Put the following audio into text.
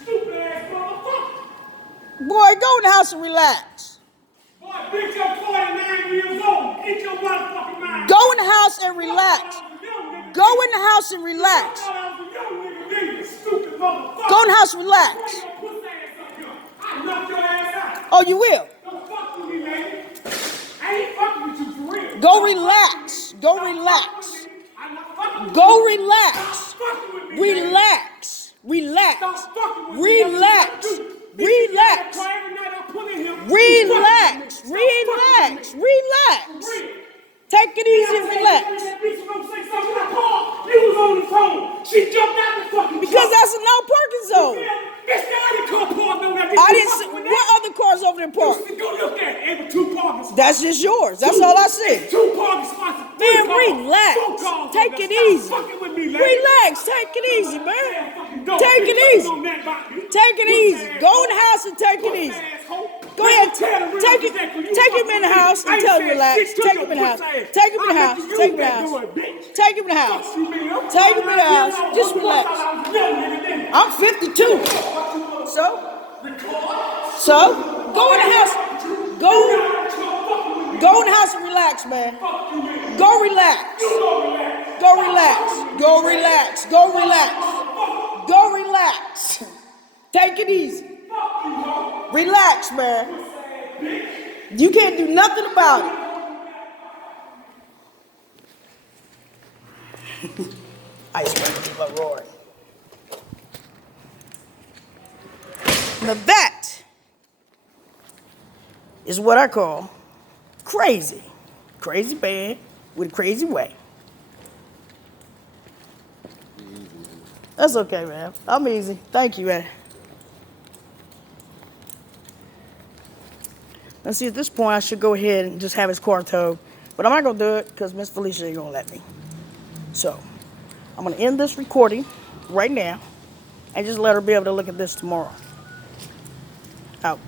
stupid ass motherfucker. Boy, go in the house and relax. Boy, bitch, I'm 49 years old. Get your motherfucking mind. Go in the house and relax. Go in the house and relax. I thought I was a young nigga, you stupid motherfucker. Go in the house and relax. Why you put ass up here? I knock your ass out. Oh, you will? Don't fuck with me, man. I ain't fucking with you for real. Go relax. Go relax. I'm not fucking with you. Go relax. Stop fucking with me, Relax. Relax. Stop fucking with me. Relax. Relax. Relax. Relax. Relax. Take it easy and relax. You was on the phone. She jumped out the fucking Because that's a no parking zone. Bitch, the other car parked over there. I didn't see what other cars over there parked. Go look at it. There were 2 parking spots. That's just yours. That's all I see. 2 parking spots. Man, relax. Take it easy. Fucking with me, lady. Relax. Take it easy, man. Take it easy. Take it easy. Go in the house and take it easy. Go ahead. Take him in the house and tell him to relax. Take him in the house. Take him in the house. Take him in the house. Take him in the house. Take him in the house. Just relax. I'm 52. So go in the house. Go in the house and relax, man. Go relax. Go relax. Go relax. Go relax. Go relax. Take it easy. Relax, man. You can't do nothing about it. I just want to give a roar. Now that is what I call crazy. Crazy bad with a crazy way. That's okay, man. I'm easy. Thank you, man. Now, see, at this point, I should go ahead and just have his car towed. But I'm not going to do it because Miss Felicia ain't going to let me. So, I'm going to end this recording right now and just let her be able to look at this tomorrow. Out.